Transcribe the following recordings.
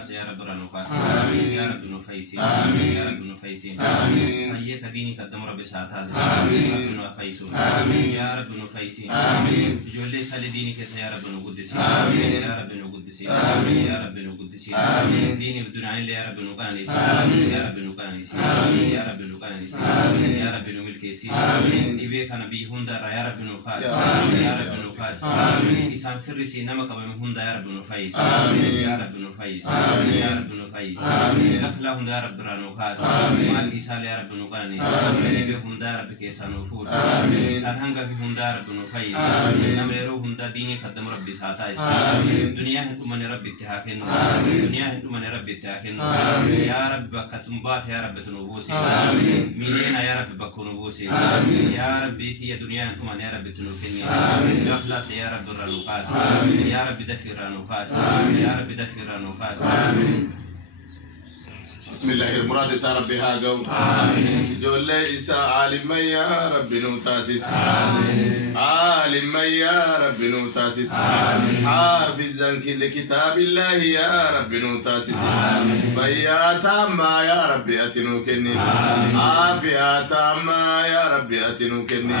فلاس يا رب رنوكاس يا رب نفيسي يا رب نفيسي فيك دينك قدم رب ساعتها يا رب نفيسو يا رب نفيسي جولي سال دينك يا رب نقدسي يا رب نقدسي يا رب نقدسي ديني بدون يا رب نقانيسي يا رب نقانيسي يا رب نقانيسي يا رب نملكيسي إبيك نبي هندا يا رب نخاس يا رب نخاس إسان فرسي نمك بمهندا يا رب نفيس يا رب نفيس يا رب نفيس نخلا هندا يا رب رانوخاس مال إسال يا رب نقانيس إبيك هندا يا رب كيسان وفور إسان هنگا في هندا يا رب نفيس نمرو هندا ديني قدم ربي ساتايس دنيا هنتو من رب اتحاكين دنيا هنتو من رب اتحاكين يا رب بكتنبات يا رب تنوبوسي ميلينا يا رب بكونوبوسي يا ربي هي دنيا هنتو من يا رب تنوكيني غفلاس يا رب رانوخاس يا رب دفر رانوخاس يا رب دفر رانوخاس بسم الله المراد يا ربي هاجو جول إسا عالم يا ربي نوتاسس عالم يا ربي نوتاسس حافظا كل كتاب الله يا ربي نوتاسس فيا تاما يا ربي أتنوكني عافيا تاما يا ربي أتنوكني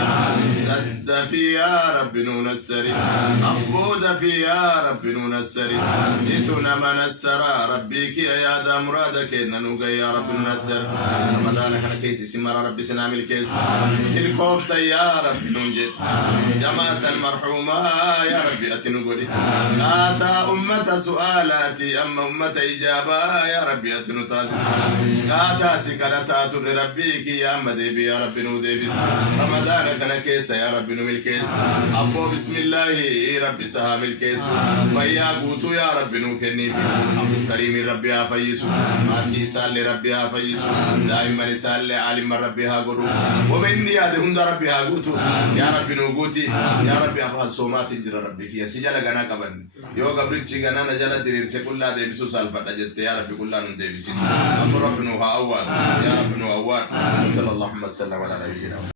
قد في يا ربي نونسري أبود في يا ربي نونسري ستنا من السرى ربيك يا دا مرادك نوجا يا رب النصر رمضان احنا كيس سمر ربي سنام الكيس الكوفته يا رب ننجد جماعة المرحومة يا ربي أتنقولي آتا أمة سؤالاتي أما أمة إجابة يا ربي أتنتاسس آتا سكرتا تر ربيك يا مديبي يا ربي نوديبس رمضان احنا كيس يا ربي نمل كيس أبو بسم الله ربي سهام الكيس فيا قوتو يا ربي نوكني أبو كريم ربي أفيسو ماتي سال ربي فيسو دائما سال عالم ربي هاغرو ومن يادهم ربي هاغوتو يا ربي نوغوتي يا ربي افضل سومات جرى ربي يا سجل غنا كبن يو غبرتشي غنا نجلا دير سكولا ديبسو سالفا دجت يا ربي كلنا نديبسي ابو ربنا هو اول يا ربنا هو اول صلى الله عليه وسلم على نبينا